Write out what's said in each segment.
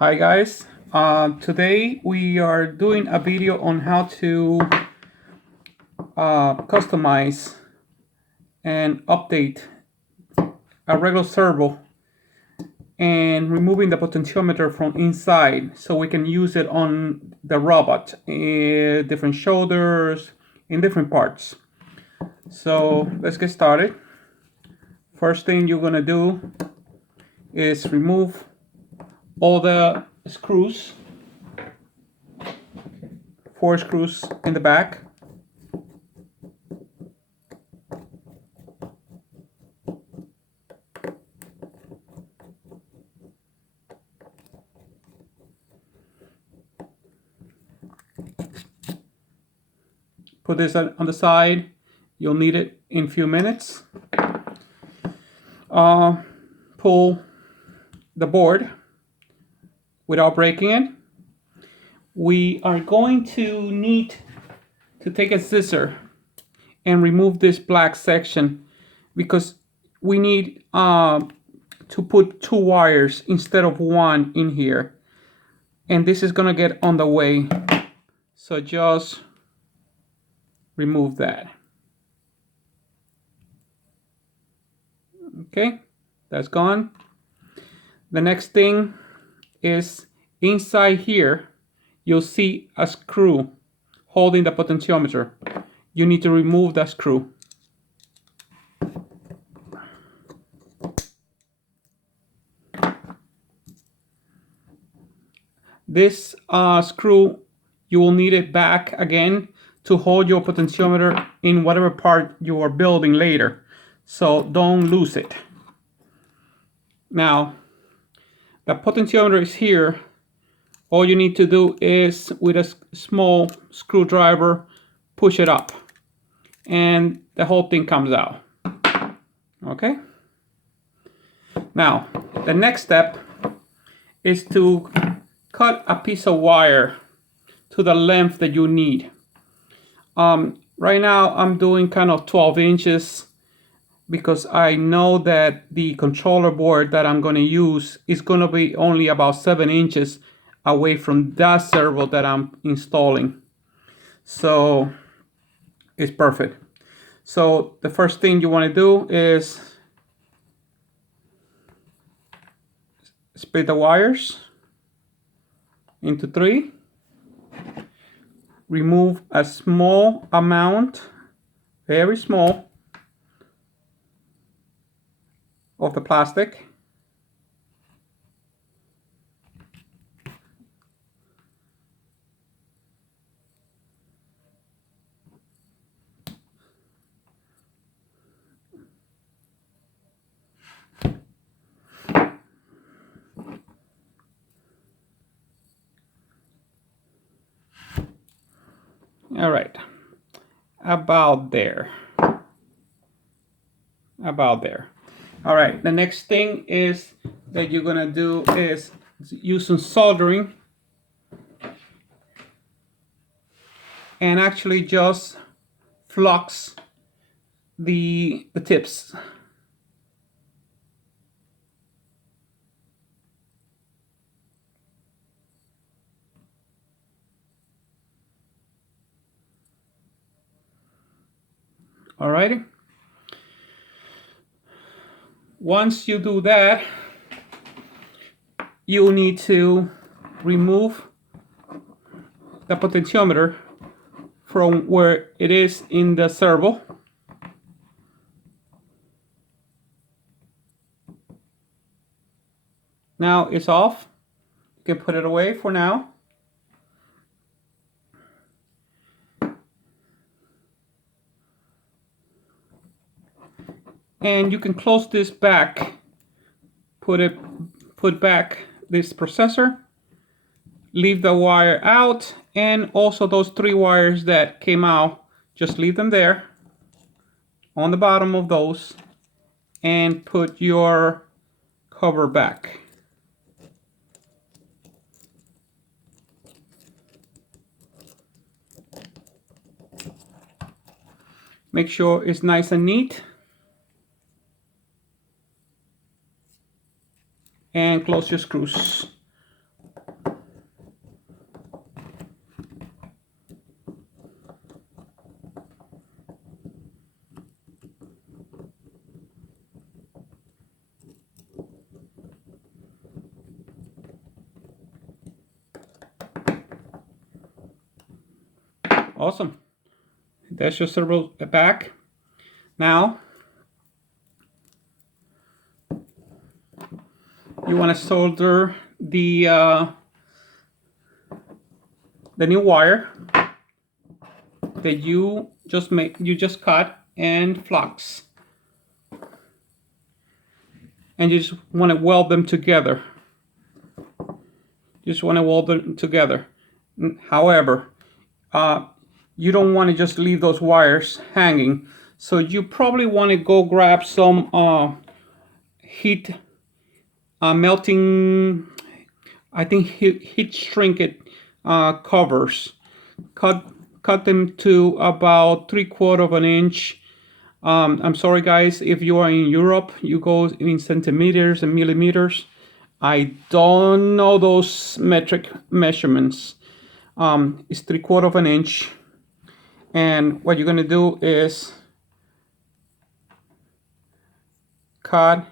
Hi guys, today we are doing a video on how to customize and update a regular servo and removing the potentiometer from inside so we can use it on the robot in different shoulders, in different parts. So let's get started. First thing you're gonna do is remove all the screws, 4 screws in the back. Put this on the side. You'll need it in a few minutes. Pull the board without breaking it. We are going to need to take a scissor and remove this black section because we need to put 2 wires instead of 1 in here, and this is gonna get on the way, so just remove that. Okay, that's gone. The next thing is inside here you'll see a screw holding the potentiometer. You need to remove that screw. This screw, you will need it back again to hold your potentiometer in whatever part you are building later, so don't lose it. Now the potentiometer is here. All you need to do is with a small screwdriver push it up and the whole thing comes out. Okay, now the next step is to cut a piece of wire to the length that you need. Right now I'm doing kind of 12 inches because I know that the controller board that I'm going to use is going to be only about 7 inches away from that servo that I'm installing. So it's perfect. So the first thing you want to do is split the wires into 3. Remove a small amount, very small, of the plastic. All right, about there. All right, the next thing is that you're gonna do is use some soldering and actually just flux the tips. All righty. Once you do that, you'll need to remove the potentiometer from where it is in the servo. Now it's off. You can put it away for now. And you can close this back, put back this processor, leave the wire out, and also those 3 wires that came out, just leave them there on the bottom of those and put your cover back. Make sure it's nice and neat. And close your screws. Awesome. That's your servo back. Now you want to solder the new wire that you just cut and flux, and you just want to weld them together. You just want to weld them together. However, you don't want to just leave those wires hanging, so you probably want to go grab some heat melting, I think heat shrink it covers. Cut them to about 3/4 of an inch. I'm sorry guys, if you are in Europe, you go in centimeters and millimeters. I don't know those metric measurements. It's 3/4 of an inch. And what you're gonna do is cut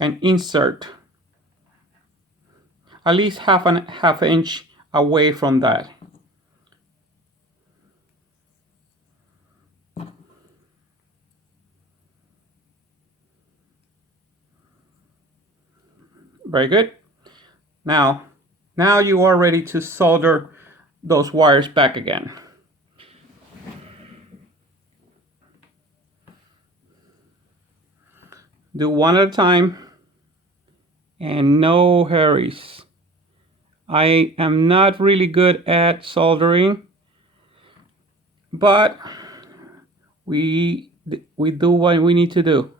and insert at least half inch away from that. Very good. Now you are ready to solder those wires back again. Do one at a time and no hurries. I am not really good at soldering, but we do what we need to do.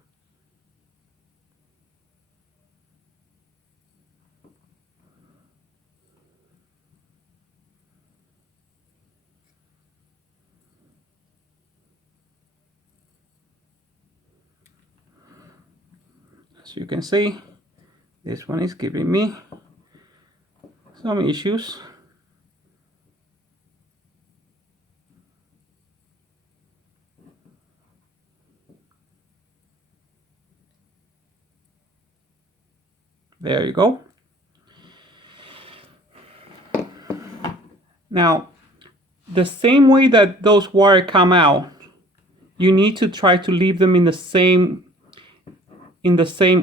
As you can see, this one is giving me some issues. There you go. Now, the same way that those wires come out, you need to try to leave them in the same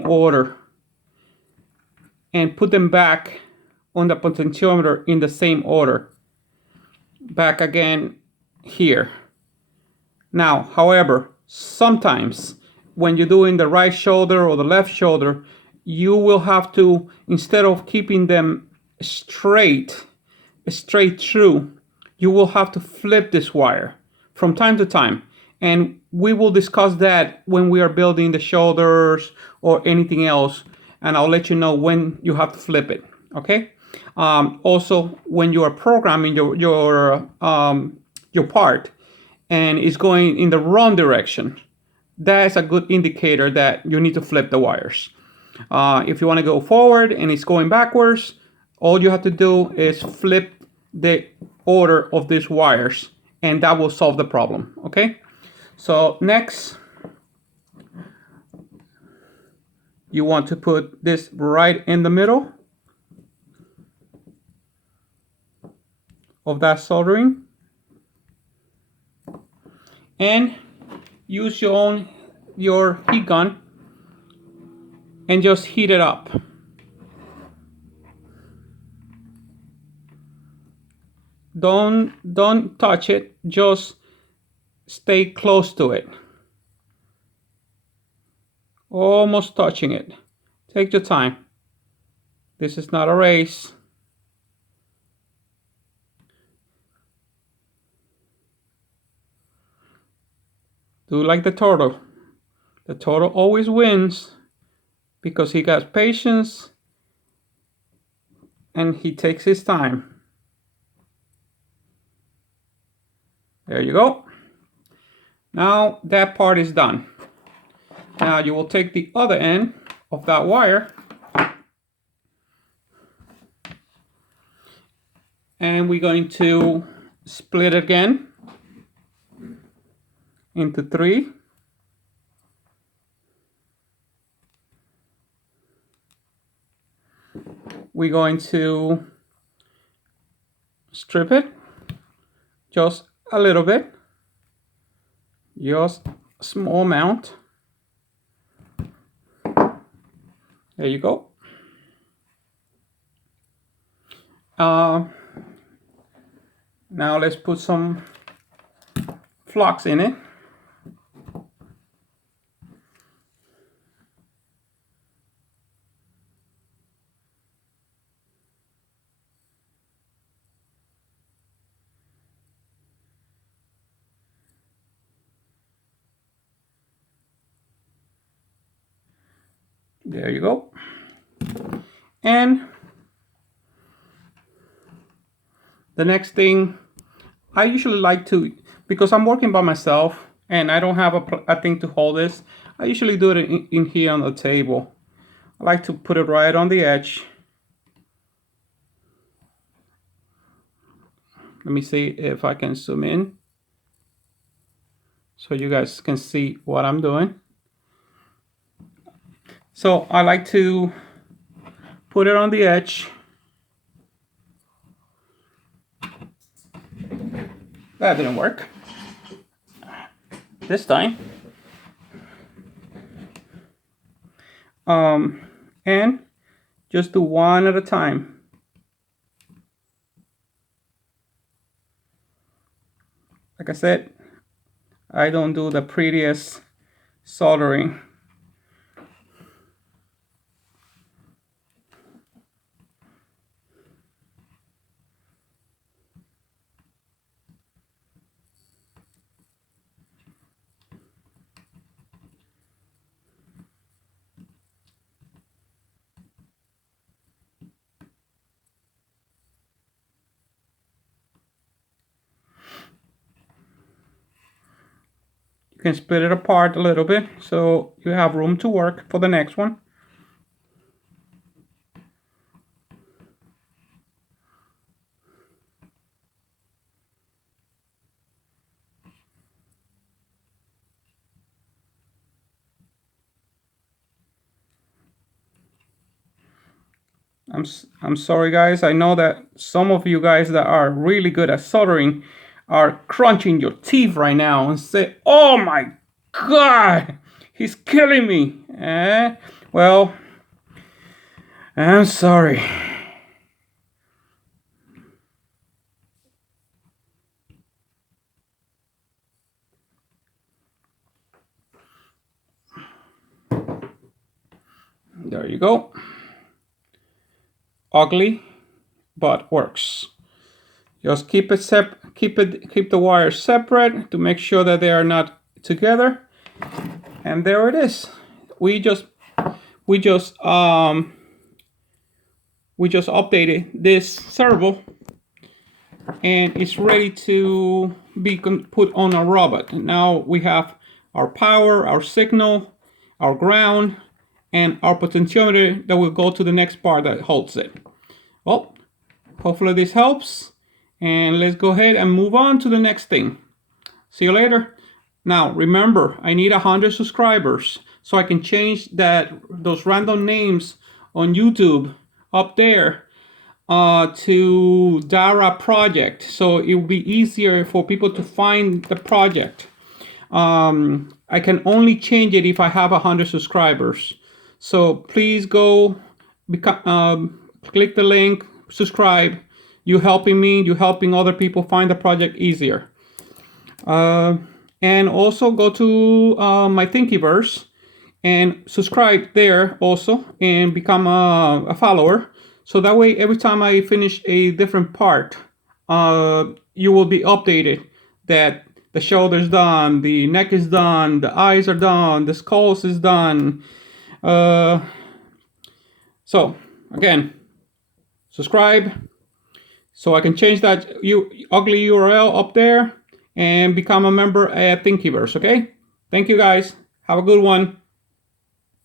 order and put them back on the potentiometer in the same order. Back again here. Now, however, sometimes when you're doing the right shoulder or the left shoulder, you will have to, instead of keeping them straight through, you will have to flip this wire from time to time. And we will discuss that when we are building the shoulders or anything else. And I'll let you know when you have to flip it, okay? Also, when you are programming your part and it's going in the wrong direction, that's a good indicator that you need to flip the wires. If you want to go forward and it's going backwards, all you have to do is flip the order of these wires and that will solve the problem, okay? So next, you want to put this right in the middle of that soldering and use your heat gun and just heat it up. Don't touch it, just stay close to it. Almost touching it. Take your time. This is not a race. Do like the turtle. The turtle always wins because he got patience and he takes his time. There you go. Now that part is done. Now you will take the other end of that wire and we're going to split it again into 3. We're going to strip it just a little bit, just a small amount. There you go. Now let's put some flux in it. There you go. And the next thing, I usually like to, because I'm working by myself and I don't have a thing to hold this, I usually do it in here on the table. I like to put it right on the edge. Let me see if I can zoom in so you guys can see what I'm doing. So I like to put it on the edge. That didn't work this time. And just do one at a time. Like I said, I don't do the prettiest soldering. You can split it apart a little bit so you have room to work for the next one. I'm sorry guys, I know that some of you guys that are really good at soldering are crunching your teeth right now and say, oh my god, he's killing me. Well, I'm sorry. There you go. Ugly, but works. Just keep the wires separate to make sure that they are not together. And there it is. We just updated this servo, and it's ready to be put on a robot. Now we have our power, our signal, our ground, and our potentiometer that will go to the next part that holds it. Well, hopefully this helps. And let's go ahead and move on to the next thing. See you later. Now, remember, I need 100 subscribers so I can change those random names on YouTube up there to DARA project. So it will be easier for people to find the project. I can only change it if I have 100 subscribers. So please go, click the link, subscribe. You're helping me, you're helping other people find the project easier. And also go to my Thingiverse and subscribe there also and become a follower. So that way, every time I finish a different part, you will be updated that the shoulder's done, the neck is done, the eyes are done, the skulls is done. So again, subscribe so I can change that ugly URL up there and become a member at Thingiverse, okay? Thank you guys. Have a good one.